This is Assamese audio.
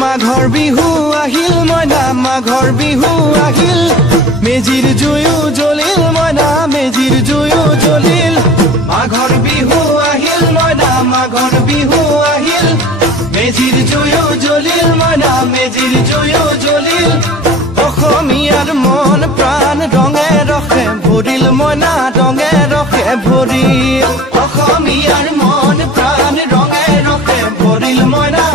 মাঘৰ বিহু আহিল মইনা মাঘৰ বিহু আহিল মেজিৰ জুয়ো জ্বলিল মইনা মেজিৰ জুয়ো জ্বলিল মাঘৰ বিহু আহিল মইনা মাঘৰ বিহু আহিল মেজিৰ জুয়ো জ্বলিল মইনা মেজিৰ জুয়ো জ্বলিল অসমীয়াৰ মন প্ৰাণ ৰঙে ৰখে ভৰিল মইনা ৰঙে ৰখে ভৰিল অসমীয়াৰ মন প্ৰাণ ৰঙে ৰখে ভৰিল মইনা